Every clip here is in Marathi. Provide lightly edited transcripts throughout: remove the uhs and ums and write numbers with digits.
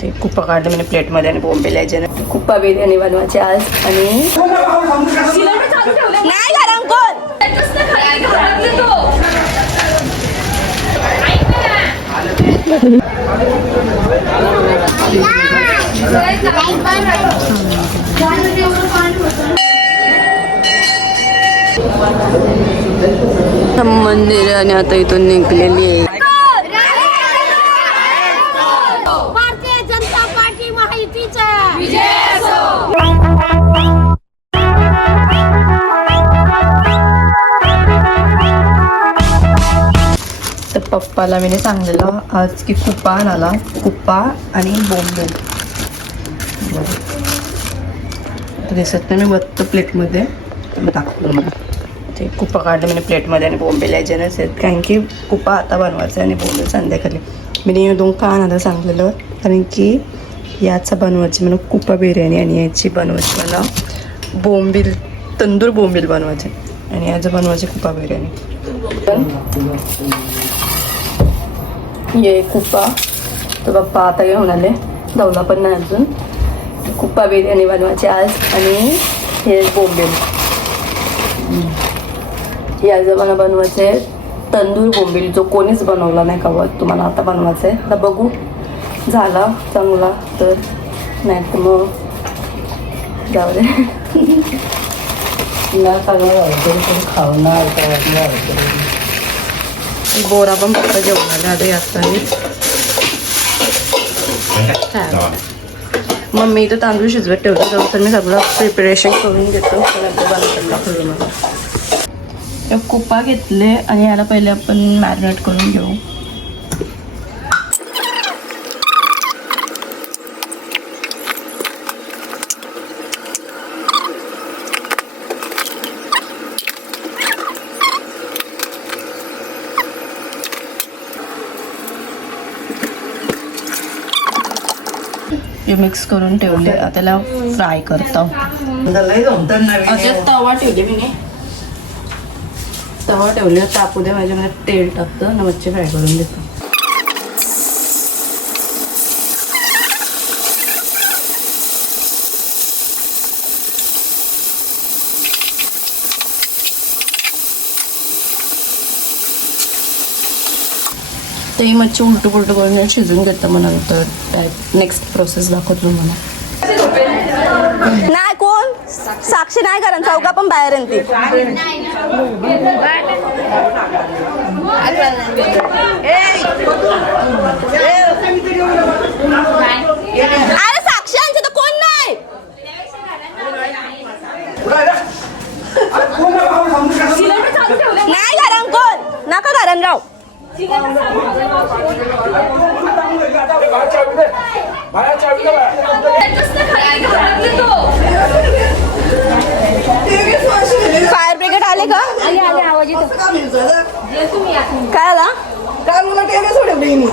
ते कुप्पा काढलं म्हणजे प्लेटमध्ये आणि बोंबील यायचे कुप्पा बिर्याणी बनवायची आज. आणि नाही घरात कोण मंदिर आणि आता इथून निघलेली आहे. भारतीय जनता पार्टी माहितीचा विजय असो. तर पप्पाला मी सांगितलेलं आज की कुप्पा आणाला, कुप्पा आणि बोंबील दिसत नाही. मी बघतो प्लेटमध्ये दाखवलं मला ते कुप्पा काढलं म्हणजे प्लेटमध्ये आणि बोंबील यायचे नसेल कारण की कुप्पा आता बनवायचं आणि बोंबील संध्याकाळी. मी दोन का आणायला सांगलेलं कारण की याचा बनवायची मला कुप्पा बिर्याणी आणि याची बनवायची मला बोंबील तंदूर बोंबील बनवायचे आणि याचं बनवायचे कुप्पा बिर्याणी. ये कुप्पा तर पप्पा आता घेऊन आले, दवला पण नाही अजून. कुप्पा बिर्याणी बनवायची आज आणि हे बोंबील. याचं मला बनवायचे तंदूर बोंबील जो कोणीच बनवला नाही कवा, तुम्हाला आता बनवायचं आहे. आता बघू झाला चांगला तर, नाही तर मग जाऊ दे. खावणार बोरा पण फक्त जेवणार आता याच. मग मी तर तांदूळ शिजवत ठेवतो तर मी सगळं प्रिपरेशन करून घेतो. मला कुप्पा घेतले आणि याला पहिले आपण मॅरिनेट करून घेऊ. मिक्स करून ठेवले, त्याला फ्राय करतो. तवा ठेवले मी, तवा ठेवले तापू दे. माझ्यामध्ये तेल टाकतं आणि मच्छी फ्राय करून देतो. ते मच्छी उलटू पुलटू करून शिजून घेतं. मग नंतर नेक्स्ट प्रोसेस दाखवतो मला. नाही कोण साक्षी नाही कारण चौका पण बाहेर ती. अरे साक्षी तर कोण नाही. नाही घरात कोण नका घरात राव. फायर ब्रिगेड आले का? काय आला? काय मुलं टेबल सोडवले मी.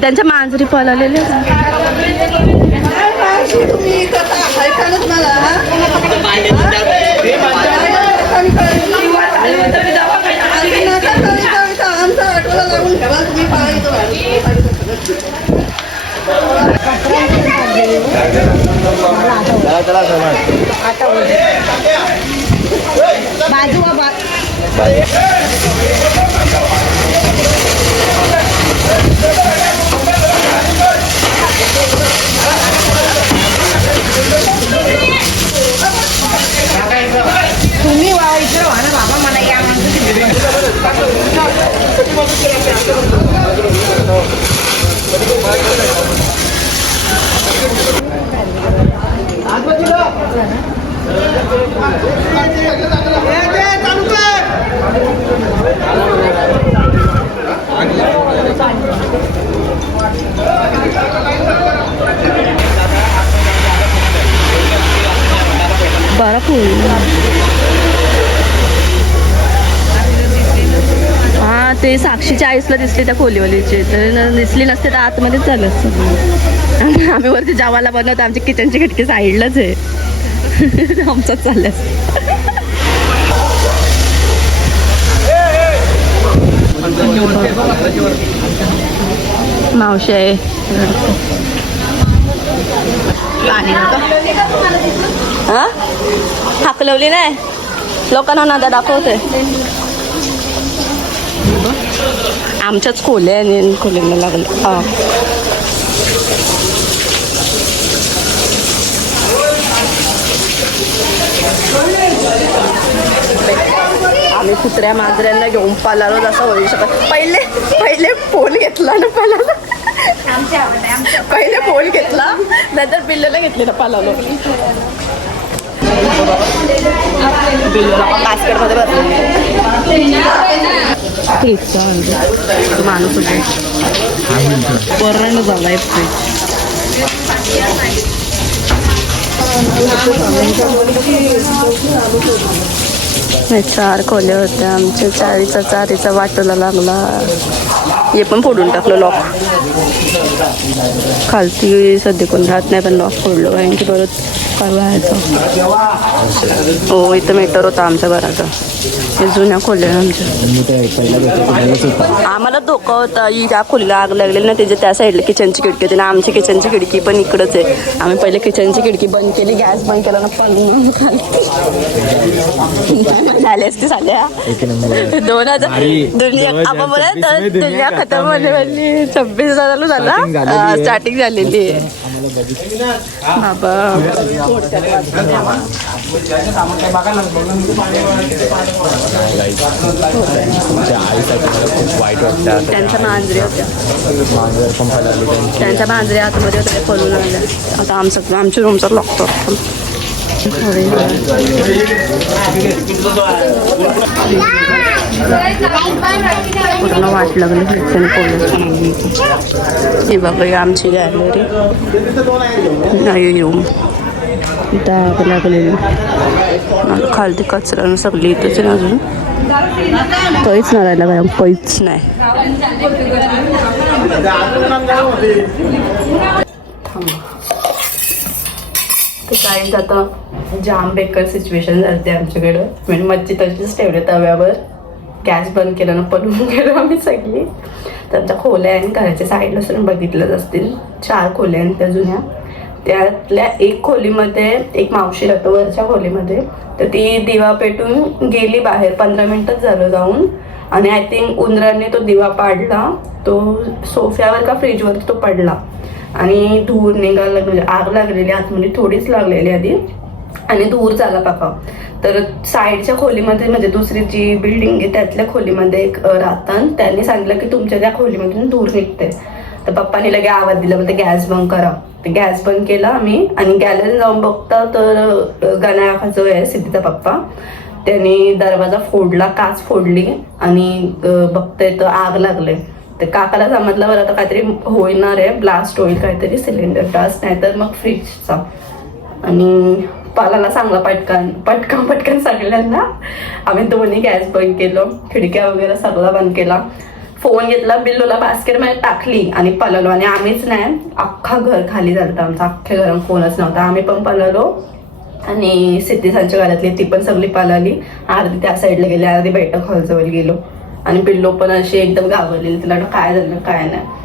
त्यांच्या मांजरी पळालेले. बाजू तुम्ही वाईचं ना बाबा मला या बरा फुल. हा ते साक्षीच्या आईसला दिसली त्या खोलीवालीची, तर दिसली नसते तर आतमध्येच झालं असतं. आम्ही वरती जेवायला बनवतो, आमची किचनची खिडकी साईडलाच आहे. आमचाच चाललं. मावशी आहे. हा हाकलवली नाही, लोकांना नादा दाखवते. आमच्याच खोल्या आणि खोलीला लागले. हा आम्ही कुत्र्या मांजऱ्यांना घेऊन पळालो जसं होऊ शकत. पहिले फोन घेतला ना पळालो. पहिले फोन घेतला, नंतर बिल्लूला घेतली ना पळालो. बिल्लूला पण बास्केटमध्ये बसलो. फ्रीजचा माणूस होते बरं झालाय फ्रीज. चार खोल्या होत्या आमच्या. चारीचा वाटोला लागला. हे पण फोडून टाकलं लॉक. खालती सध्या कोण राहत नाही, पण लॉक फोडलो कारण की परत काय व्हायचं. हो इथं मीटर होता आमच्या घराचा. हे जुन्या खोल्या आमच्या. आम्हाला धोका होता. या खोलीला आग लागलेली ना, त्याच्या त्या साईडला किचनची खिडकी होती ना. आमची किचनची खिडकी पण इकडंच आहे. आम्ही पहिले किचनची खिडकी बंद केली, गॅस बंद केला ना, पण झाले असते साध्या 2000 दुनिया आपण बोला तर दुनिया खतम होणे वाली. 26,000 झाला स्टार्टिंग झालेली आहे. बाबा त्यांच्या मांजरी होत्या. त्यांच्या मांजरी आतमध्ये होत्या, पळून आल्या. आता आमच्या रूमचा लॉक तो पूर्ण वाट लागली. हे बाबा आमची गॅलरी नाही रूम. डाग लागलेली खालती कचरा सगळी इथंच आहे. अजून काहीच नाही राहिला काय, काहीच नाही. काहीच आता जाम बेकार सिच्युएशन झाली आमच्याकडं. म्हणजे मच्छी तशीच ठेवले तव्यावर, गॅस बंद केला ना, पळून गेलो आम्ही सगळी. तर आमच्या खोल्या आणि घराच्या साईडला सुद्धा बघितलंच असतील. 4 खोल्या आहेत त्या जुन्या. त्यातल्या एक खोलीमध्ये एक मावशी राहतो वरच्या खोलीमध्ये. तर ती दिवा पेटून गेली बाहेर. 15 मिनिटच झालं जाऊन. आणि आय थिंक उंदराने तो दिवा पाडला. तो सोफ्यावर का फ्रीजवर तो पडला आणि धूर निघाला. म्हणजे आग लागलेली आतमध्ये, थोडीच लागलेली आधी, आणि धूर झाला पाका. तर साईडच्या खोलीमध्ये म्हणजे दुसरी जी बिल्डिंग आहे त्यातल्या खोलीमध्ये एक राहतात. त्यांनी सांगितलं की तुमच्या त्या खोलीमधून धूर निघते. तर पप्पाने लगे आवाज दिला, म्हणजे गॅस बंद करा. तर गॅस बंद केला आम्ही आणि गॅलरी जाऊन बघता तर गणाखा जो आहे सिद्धीचा पप्पा, त्यांनी दरवाजा फोडला, काच फोडली आणि बघताय तर आग लागले. तर काकाला समजलं बरं आता काहीतरी होणार आहे, ब्लास्ट होईल काहीतरी, सिलेंडर ब्लास्ट नाही तर मग फ्रीजचा. आणि पालाला सांगला पटकन सगळ्यांना. आम्ही दोन्ही गॅस बंद केलं, खिडक्या वगैरे सगळं बंद केला. फोन घेतला, बिल्लूला बास्केटमध्ये टाकली आणि पळालो. आणि आम्हीच नाही, अख्खा घर खाली झालं आमचं. अख्ख्या घरात फोनच नव्हता. आम्ही पण पळालो आणि सिद्धीसांच्या घरातली ती पण सगळी पळाली. अर्धी त्या साईडला गेली, अर्धी बैठक हॉलजवळ गेलो. आणि बिल्लो पण अशी एकदम घाबरलेली, तिला काय झालं काय नाही.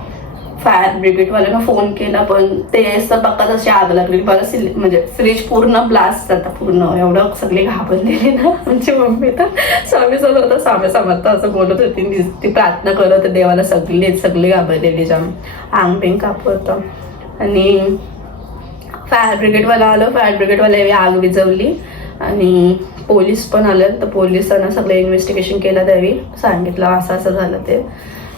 फायर ब्रिगेडवाल्यांना फोन केला, पण ते बघत अशी आग लागली. परत म्हणजे फ्रीज पूर्ण ब्लास्ट झाला पूर्ण. एवढं सगळे घाबरलेले ना. म्हणजे मम्मी तर स्वामी समर्थ असं बोलत होती. ती प्रार्थना करत देवाला. सगळे घाबरलेले, जाम आंग बिंग कापत होतं. आणि फायर ब्रिगेडवाला आलं. फायर ब्रिगेडवाले आग विझवली आणि पोलीस पण आले. तर पोलिसांना सगळं इन्व्हेस्टिगेशन केलं, त्यावेळी सांगितलं असं झालं ते.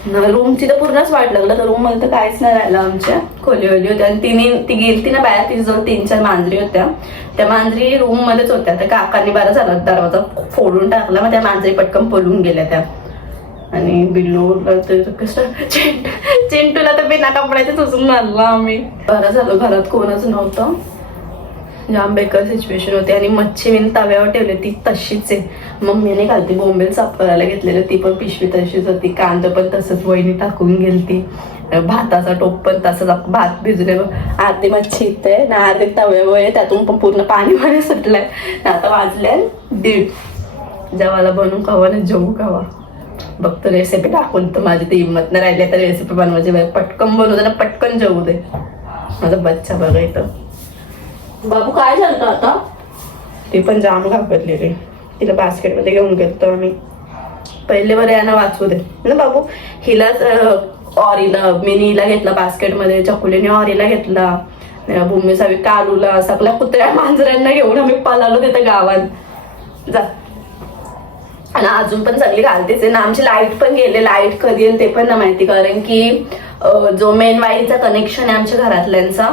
रूमची तर पूर्णच वाट लागलं. तर रूम मध्ये तर काहीच नाही राहिलं. आमच्या खोलीवली होत्या आणि ती गेलती ना बाहेर, तिच्या जवळ 3-4 मांजरी होत्या. त्या मांजरी रूम मध्येच होत्या. तर काकांनी बरं झालं दरवाजा फोडून टाकला, मग त्या मांजरी पटकन पळून गेल्या त्या. आणि बिल्लूला तर कसं चिंटूला तर बिना कपड्याचे उचलून आणला आम्ही. बरं झालं घरात कोणच नव्हतं. जाम बेकार सिच्युएशन होती. आणि मच्छी मी तव्यावर ठेवली ती तशीच आहे. मम्मीने घालती बोंबील साफ करायला घेतलेलं, ती पण पिशवी तशीच होती. कांदा पण तसंच वहिनी टाकून गेलती. भाताचा टोप पण तसाच, भात भिजले. अर्धी मच्छी इथे ना अर्धी तव्यावर आहे, त्यातून पण पूर्ण पाणी सुटलंय. आता वाजले 1:30. जेवायला बनवून खावा ना जेवू खावा. बघतो रेसिपी टाकून, तर माझी ती हिंमत नाही राहिली तर रेसिपी बनवायची. पटकन बनवते ना, पटकन जेवू दे. माझा बच्चा बघा इथं. बाबू काय झालं आता? ती पण जाम घाबरलेली. तिला बास्केटमध्ये घेऊन गेलतो आम्ही. पहिले बरं यांना वाचू दे ना बाबू. हिलाच ऑरीला मिनीला घेतला बास्केटमध्ये, चकुलीने ऑरीला घेतला, भूमी सावी कालूला, सगळ्या कुत्र्या मांजरांना घेऊन आम्ही पळालो तिथं गावात. जा. आणि अजून पण सगळी घालतेच आहे ना. आमची लाईट पण गेले. लाईट कधी येईल ते पण ना माहिती, कारण की जो मेन वायरीचा कनेक्शन आहे आमच्या घरातल्यांचा,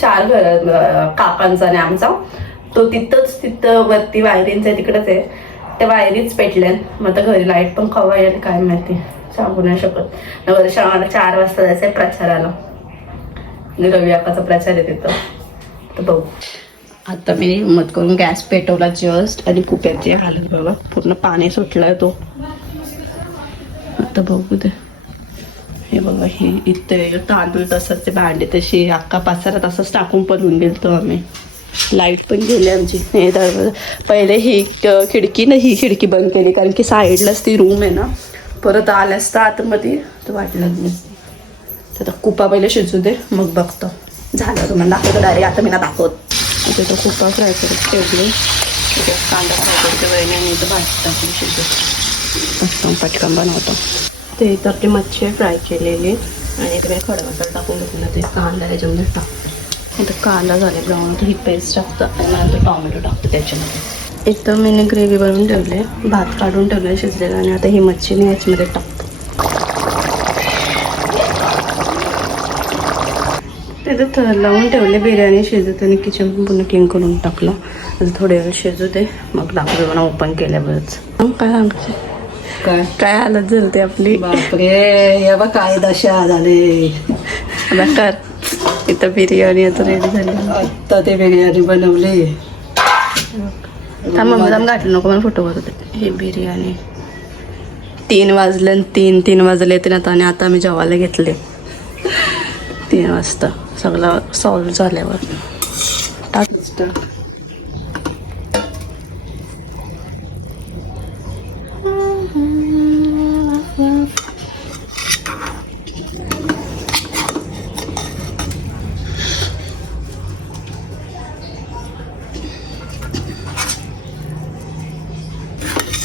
4 घर काकांचा आणि आमचा, तो तिथं वरती वायरींचा तिकडच आहे. त्या वायरीच पेटल्या. मग आता घरी लाईट पण कवा येईल काय माहिती, सांगू नाही शकत. वर्षा आम्हाला 4 वाजता जायचंय प्रचाराला. रवी आकाचा प्रचार आहे तिथं, तर बघू. आता मी हिंमत करून गॅस पेटवला जस्ट, आणि कुप्याची हालत बघा, पूर्ण पाणी सुटलाय तो. आता बघू दे. हे बघा, हे इथे तांदूळ तसंच, ते भांडे तशी अख्खा पाचारा तसंच टाकून पडून गेलतो आम्ही. लाईट पण गेली आमची. पहिले ही खिडकी ना, ही खिडकी बंद केली कारण की साईडलाच ती रूम आहे ना. परत आल्यास तर आतमध्ये तर वाटलं नसते. तर कुपा पहिले शिजू दे, मग बघतो. झालं तुम्हाला दाखवतो डायरेक्ट. आता मी ना दाखवत इथे तो कुपा फ्राय करत ठेवले. कांदा फ्राय करते वहिनी, आणि इथं भाजी टाकून शिजत असं पटकन बनवतो. ते तर ती मच्छी फ्राय केलेली, आणि इथे खडा मसाला टाकून घेतला. ते कांदा त्याच्यामध्ये टाकतो. इथं कांदा झाले ब्राऊन, ही पेस्ट टाकतं, आणि नंतर टॉमॅटो टाकतो त्याच्यामध्ये. इथं मी ग्रेव्ही बनवून ठेवले, भात काढून ठेवले शिजलेला, आणि आता ही मच्छी मी याच्यामध्ये टाकतो. तिथं लावून ठेवले बिर्याणी शिजत, आणि किचन पण पुन्हा क्लीन करून टाकलं. आता थोडे वेळ शिजू दे, मग दाखवतो मला ओपन केल्यावरच. काय सांगायचं, काय हालत झाली ते आपली. बापरे, हे बघ काय दशा झाले. कर. इथं बिर्याणी आता रेडी झाली. आत्ता ते बिर्याणी बनवली. थांब घातलं नको, मला फोटो करत. हे बिर्याणी 3 वाजले, 3 वाजले ते आता. आणि आता आम्ही जेवायला घेतले 3 वाजता सगळं सॉल्व झाल्यावर.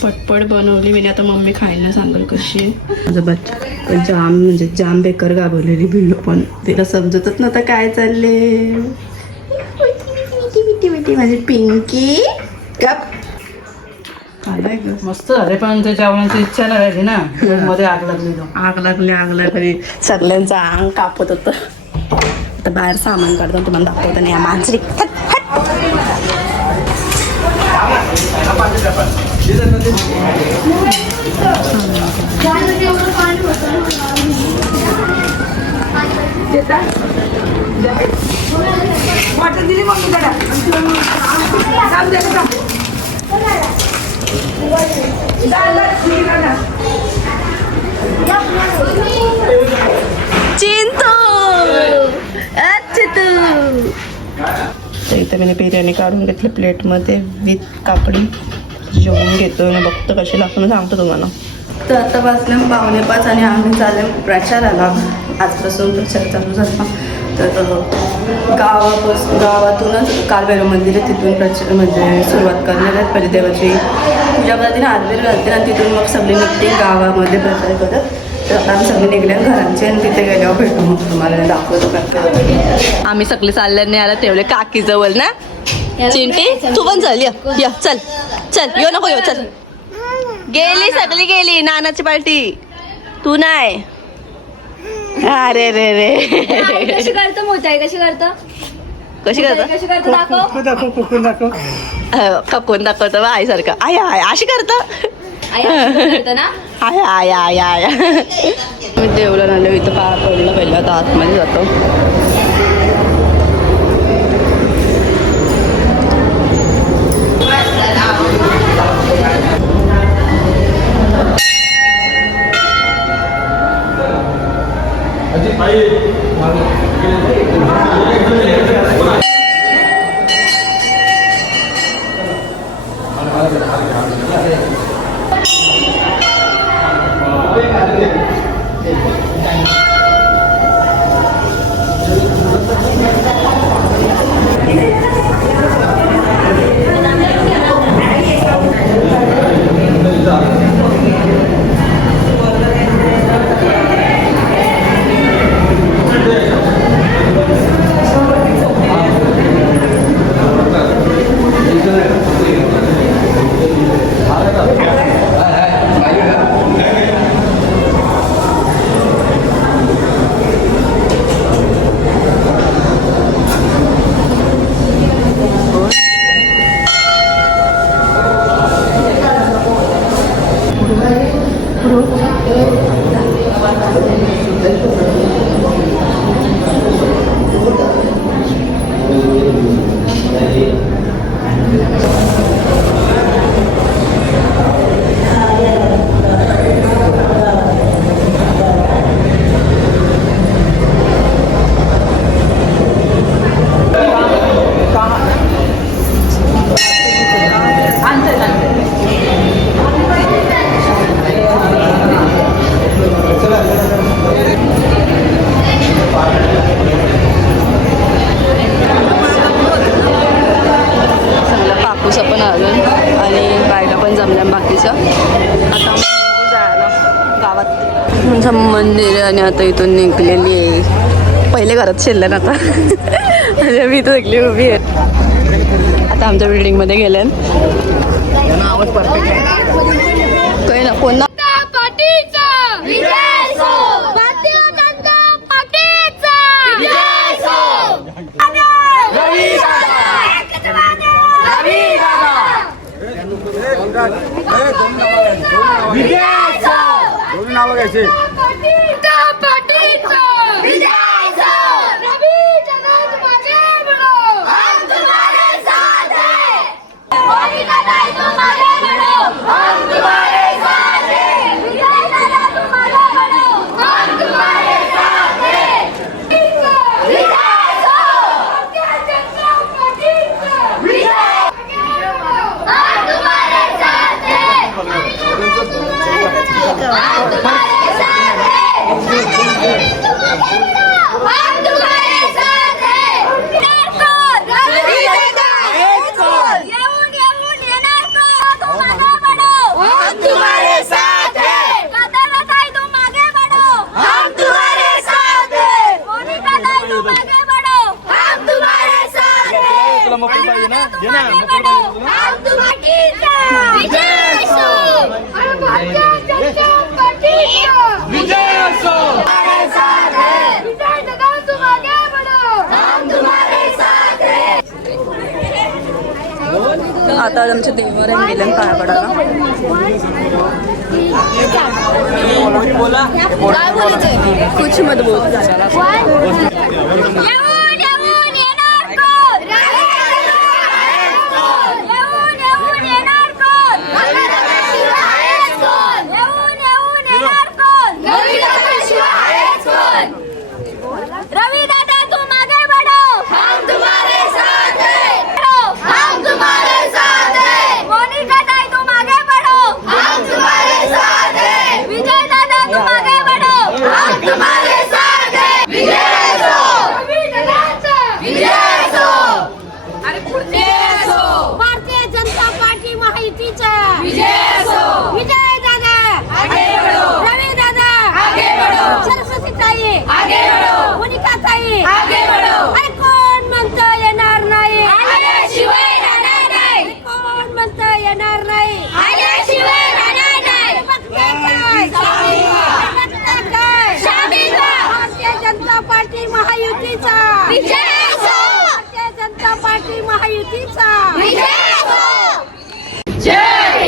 पटपट बनवली मी. आता मम्मी खायला सांगेल कशी. माझा बच्चा जाम म्हणजे जाम बेकार गाभरलेली भिल्लो, पण तिला समजतच नव्हतं काय चालले. माझी पिंकी गप. काय मस्त झाले, पण ते जेवणाची इच्छा नाही राहिली ना. मध्ये आग लागली. आग लागली सगळ्यांचं अंग कापत होतं. आता बाहेर सामान काढतो, तुम्हाला दाखवतो. नाही मांजरी चिंतू. इथं मी बिर्याणी काढून घेतली प्लेटमध्ये विथ काकडी. जेवून घेतो आणि बघतो कशी लागतो, सांगतो तुम्हाला. तर आता वाजले 4:45, आणि आम्ही चालले प्रचाराला. आजपासून प्रचार चालू झाला. तर गावातूनच कालभैरव मंदिर आहे, तिथून प्रचार म्हणजे सुरुवात करणार आहेत. पहिले देवाची पूजा करते, आरती घालते, आणि तिथून मग सगळे निघते गावामध्ये प्रचार करत. तर आता आम्ही सगळे निघल्या घरांचे, आणि तिथे गेल्यावर भेटू मग तुम्हाला दाखवतो करते. आम्ही सगळे चालल्याने आला तेवढे काकी जवळ ना. चिंटी तू पण चल, या चल येऊ नको, येऊ चल. गेली सगळी गेली नानाची पार्टी, तू नाही. अरे रे रे, कशी करतो मोठा कशी करतो दाखव. ककून दाखवतो आईसारखं. आय अशी करतो ना. आय मी देवला आलो. इथं पाया पडलं पहिलं, आता आतमध्ये जातो. पाऊस पण अजून आणि बायका पण जमल्या बाकीच्या. आता आम्ही जायला गावात म्हणजे मंदिर आहे आणि आता इथून निघलेली आहे. पहिले घरात शिरलं ना आता म्हणजे मी तर निघली उभी आहे. आता आमच्या बिल्डिंगमध्ये गेल्या काही ना कोण नाव घ्यायचे आता आमच्या देवाऱ्यात गेल्या पाया पडायला. कुछ मत बोल.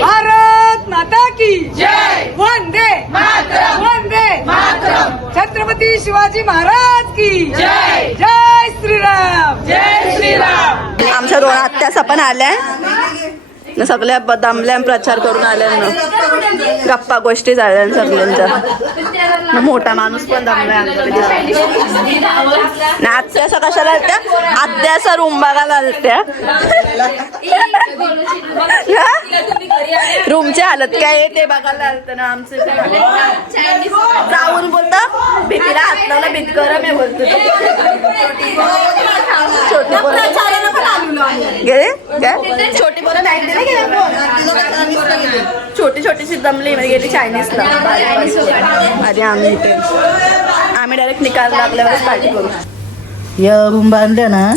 भारत माता की जय. वंदे मातरम. वंदे मातरम. छत्रपती शिवाजी महाराज की जय. जय श्रीराम. जय श्रीराम. आमच्या दोन आत्यास पण आल्या सगळ्या दमल्या प्रचार करून आल्या ना. गप्पा गोष्टी झाल्या सगळ्यांच्या. मोठा माणूस पण दमलाय. आत्यासा कशाला आलत्या? आत्यासा रूम बघायला आलत्या. रूमची हालत काय आहे ते बघायला आलत ना. आमचं जाऊन बोलता भीतीला हात लावला भीत गरम आहे बोलतो. छोटी पोरं गेले काय? छोटी पोरं नाही दिले गेले. छोटी छोटीशी जमली म्हणजे गेली चायनीजला. आणि आम्ही डायरेक्ट निकाल लागल्यावरच पार्टी करू. या रूम बांधल्या ना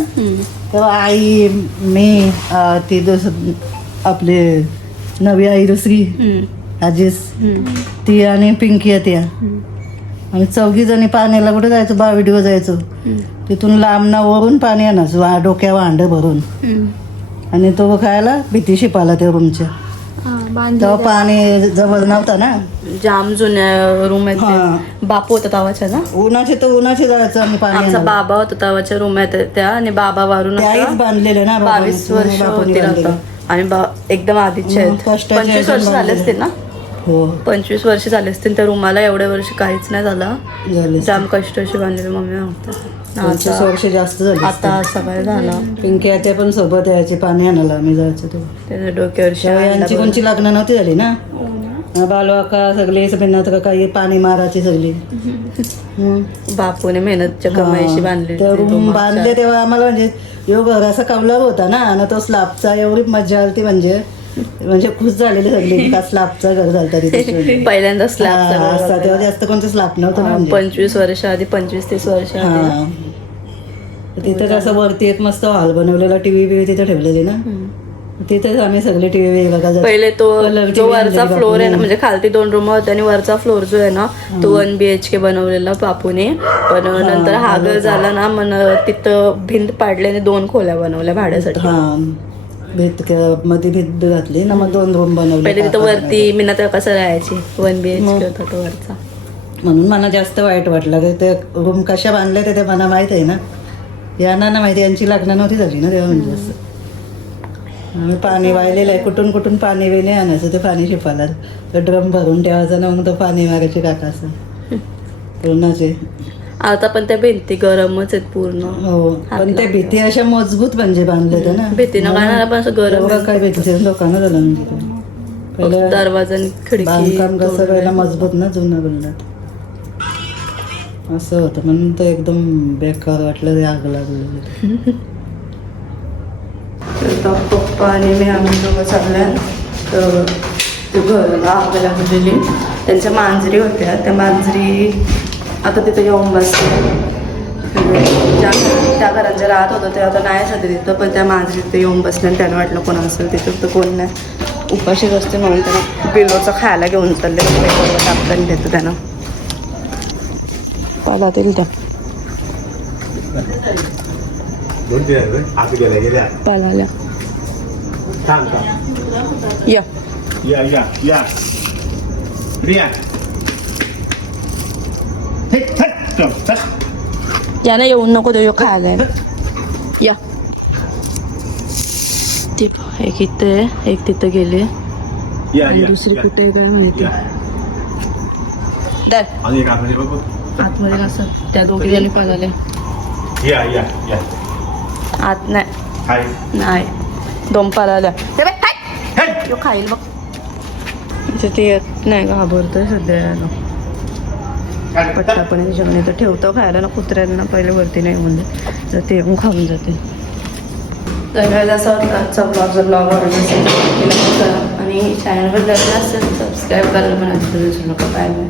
तेव्हा आई मी ती आपले नवी आई दुसरी आजीस ती आणि पिंकी त्या आम्ही 4 जणी पाण्याला कुठे जायचो. बाविडीवर जायचो. तिथून लांबना वरून पाणी आणायचं डोक्या वांड भरून आणि तो खायला भीती शिपाला त्या रूमच्या. तेव्हा पाणी जवळ नव्हता ना. जाम जुन्या रूम आहेत. बापू होता तवाच्या ना. उन्हाचे जायचं आम्ही पाणी. आमचा बाबा होता तवाच्या रूम आहेत त्या आणि बाबा वारून बांधलेले ना. 22 वर्ष होती आता. आणि एकदम आधीचे आहेत. 25 वर्ष झाले असतील ना. हो 25 वर्ष झाले असतील त्या रूमाला. एवढ्या वर्ष काहीच नाही झालं. जाम कष्ट अशी बांधलेली मम्मी होतं. 25 वर्ष जास्त झाली. आता सगळं झालं. पिंकी आत्या पण सोबत यायचे पाणी आणायला आम्ही जायचो तेव्हा. त्याच्या डोक्यावर यांची कोणची लग्न नव्हती झाली ना. बालवाका सगळे मेहनत का काही पाणी मारायची सगळी बापूने मेहनतच्या कमाईशी बांधले ते रूम बांधले तेव्हा आम्हाला म्हणजे यो घराचा कवलार होता ना आणि तो स्लॅबचा एवढी मजा आली म्हणजे खुश झालेली सगळी का स्लॅबचा घर झालता तिथे पहिल्यांदा स्लॅब असता तेव्हा जास्त कोणतं स्लॅब नव्हतं ना म्हणजे. 25 वर्ष आधी 25-30 वर्ष आधी ना. हा तिथं कसं वरती एक मस्त हॉल बनवलेला टीव्ही तिथे ठेवलेली ना तिथेच आम्ही सगळे टीव्ही बघा पहिले तो Color जो TV वरचा आणलेली फ्लोर आहे ना बापूने. म्हणजे खालती 2 रूम होते आणि वरचा फ्लोर जो आहे ना तो 1 BHK बनवलेला बापूने पण नंतर हा घर झाला ना मग तिथं भिंत पाडली आणि 2 खोल्या बनवल्या भाड्यासाठी. हा मध्ये भीत घातली ना मग 2 रूम बनवले पहिले तिथं वरती मी ना तेव्हा कसं राहायची 1 BHK होता तो वरचा. म्हणून मला जास्त वाईट वाटलं की ते रूम कशा बांधले ते मला माहित आहे ना यांना ना माहिती यांची लग्न नव्हती झाली ना तेव्हा म्हणजे असं आम्ही पाणी वाहिलेलं आहे कुठून कुठून पाणी वेणे आणायचं ते पाणी शिपायला तर ड्रम भरून ठेवायचं ना मग तो पाणी मागायचे काका असं पूर्णाचे. आता पण त्या भिंती गरमच आहेत पूर्ण. हो पण ते भीती अशा मजबूत म्हणजे बांधले ते ना भीतीनं गाणारा पण असं गरम एवढं काय भीती लोकांना झालं म्हणजे ते. पहिलं दरवाजा आणि खिडकी बांधकाम कसं पहिला मजबूत ना जुनं बनलं असं होतं म्हणून तर एकदम बेकार वाटलं ते आग लागलं. पप्पा आणि मी आम्ही दोघं चालल्या तर ते घराला आग लागलेली. त्यांच्या मांजरी होत्या त्या मांजरी आता तिथं येऊन बसल्या. त्या घरात जे राहत होतं ते आता नाहीच होते तिथं पण त्या मांजरी तिथे येऊन बसल्या आणि त्यांना वाटलं कोण असेल तिथं तर कोण नाही उपाशीच असते म्हणून त्यांना पिलोचं खायला घेऊन चालले टाकताना देतं त्यांना पाला तरी त्या पालाल्या या यानं येऊन नको देऊ खायला या ती एक इथे आहे एक तिथं गेली आणि दुसरी कुठे काय माहिती आतमध्ये कसं त्या दोघी जणी पळाल्या आत नाही 2 पळाल्या खाईल बघ ते येत नाही घाबरतोय सध्या पट्टापणे जेवण तर ठेवतो खायला ना कुत्र्याला ना पहिले वरती नाही म्हणजे तर ते येऊन खाऊन जाते. तर जसं आजचा ब्लॉग आवडला असेल आणि चॅनलवर जर असेल सबस्क्राईब करायला पण आधी नका. Bye bye.